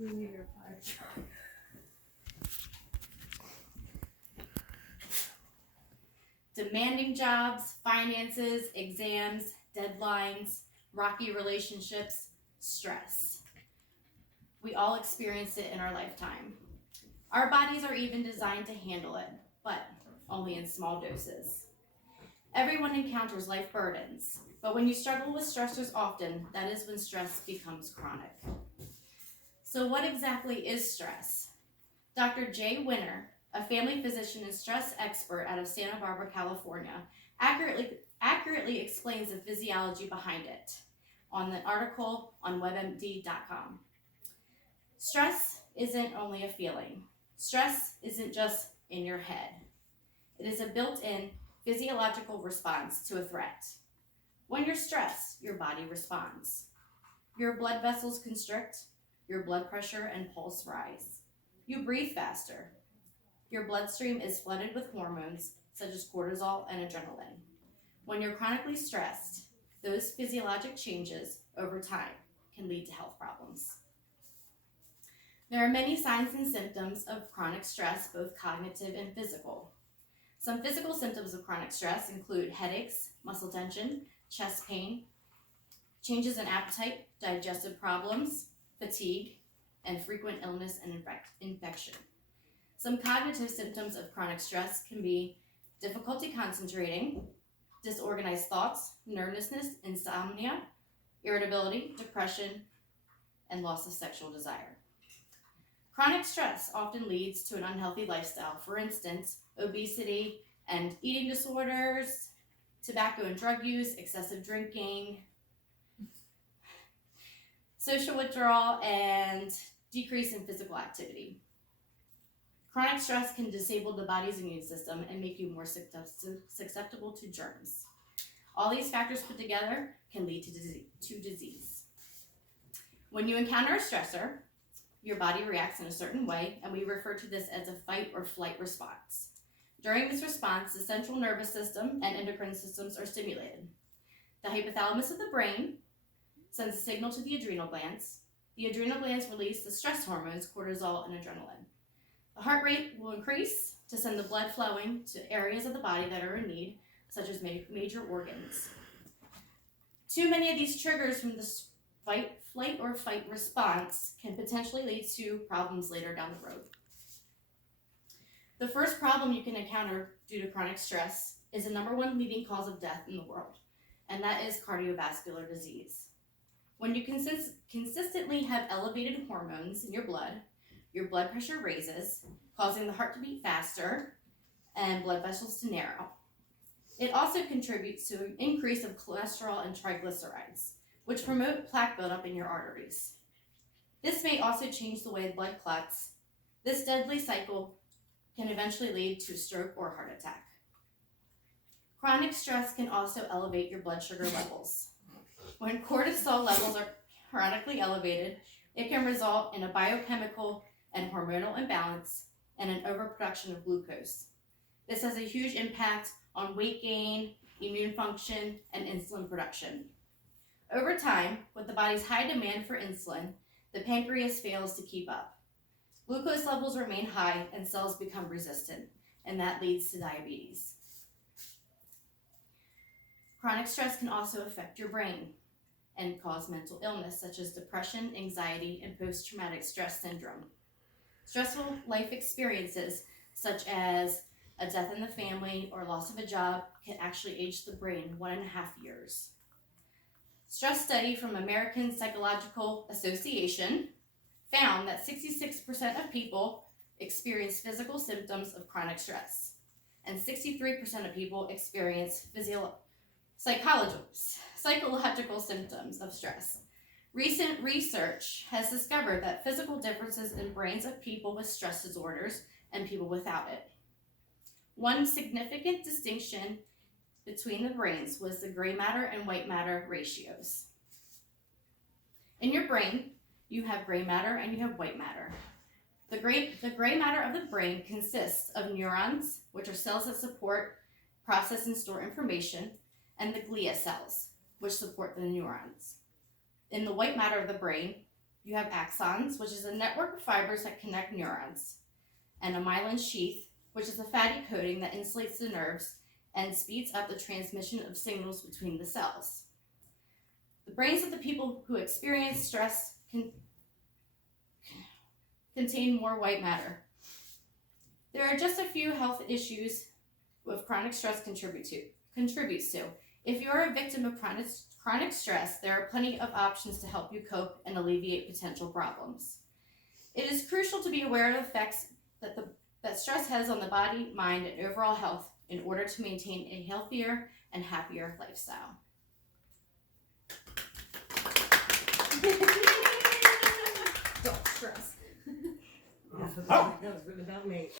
We need your five. Demanding jobs, finances, exams, deadlines, rocky relationships, stress. We all experience it in our lifetime. Our bodies are even designed to handle it, but only in small doses. Everyone encounters life burdens, but when you struggle with stressors often, that is when stress becomes chronic. So what exactly is stress? Dr. Jay Winner, a family physician and stress expert out of Santa Barbara, California, accurately explains the physiology behind it on the article on webmd.com. Stress isn't only a feeling. Stress isn't just in your head. It is a built-in physiological response to a threat. When you're stressed, your body responds. Your blood vessels constrict, your blood pressure and pulse rise. You breathe faster. Your bloodstream is flooded with hormones such as cortisol and adrenaline. When you're chronically stressed, those physiologic changes over time can lead to health problems. There are many signs and symptoms of chronic stress, both cognitive and physical. Some physical symptoms of chronic stress include headaches, muscle tension, chest pain, changes in appetite, digestive problems, fatigue, and frequent illness and infection. Some cognitive symptoms of chronic stress can be difficulty concentrating, disorganized thoughts, nervousness, insomnia, irritability, depression, and loss of sexual desire. Chronic stress often leads to an unhealthy lifestyle. For instance, obesity and eating disorders, tobacco and drug use, excessive drinking, social withdrawal, and decrease in physical activity. Chronic stress can disable the body's immune system and make you more susceptible to germs. All these factors put together can lead to disease. When you encounter a stressor, your body reacts in a certain way, and we refer to this as a fight or flight response. During this response, the central nervous system and endocrine systems are stimulated. The hypothalamus of the brain sends a signal to the adrenal glands. The adrenal glands release the stress hormones, cortisol and adrenaline. The heart rate will increase to send the blood flowing to areas of the body that are in need, such as major organs. Too many of these triggers from the flight or fight response can potentially lead to problems later down the road. The first problem you can encounter due to chronic stress is the number one leading cause of death in the world, and that is cardiovascular disease. When you consistently have elevated hormones in your blood pressure raises, causing the heart to beat faster and blood vessels to narrow. It also contributes to an increase of cholesterol and triglycerides, which promote plaque buildup in your arteries. This may also change the way blood clots. This deadly cycle can eventually lead to stroke or heart attack. Chronic stress can also elevate your blood sugar levels. When cortisol levels are chronically elevated, it can result in a biochemical and hormonal imbalance and an overproduction of glucose. This has a huge impact on weight gain, immune function, and insulin production. Over time, with the body's high demand for insulin, the pancreas fails to keep up. Glucose levels remain high and cells become resistant, and that leads to diabetes. Chronic stress can also affect your brain and cause mental illness such as depression, anxiety, and post-traumatic stress syndrome. Stressful life experiences such as a death in the family or loss of a job can actually age the brain 1.5 years. Stress study from American Psychological Association found that 66% of people experience physical symptoms of chronic stress, and 63% of people experience psychological symptoms of stress. Recent research has discovered that physical differences in brains of people with stress disorders and people without it. One significant distinction between the brains was the gray matter and white matter ratios. In your brain, you have gray matter and you have white matter. The gray matter of the brain consists of neurons, which are cells that support, process, and store information, and the glia cells, which support the neurons. In the white matter of the brain, you have axons, which is a network of fibers that connect neurons, and a myelin sheath, which is a fatty coating that insulates the nerves and speeds up the transmission of signals between the cells. The brains of the people who experience stress contain more white matter. There are just a few health issues with chronic stress contributes to. If you are a victim of chronic stress, there are plenty of options to help you cope and alleviate potential problems. It is crucial to be aware of the effects that stress has on the body, mind, and overall health in order to maintain a healthier and happier lifestyle. Don't stress. That was really about me.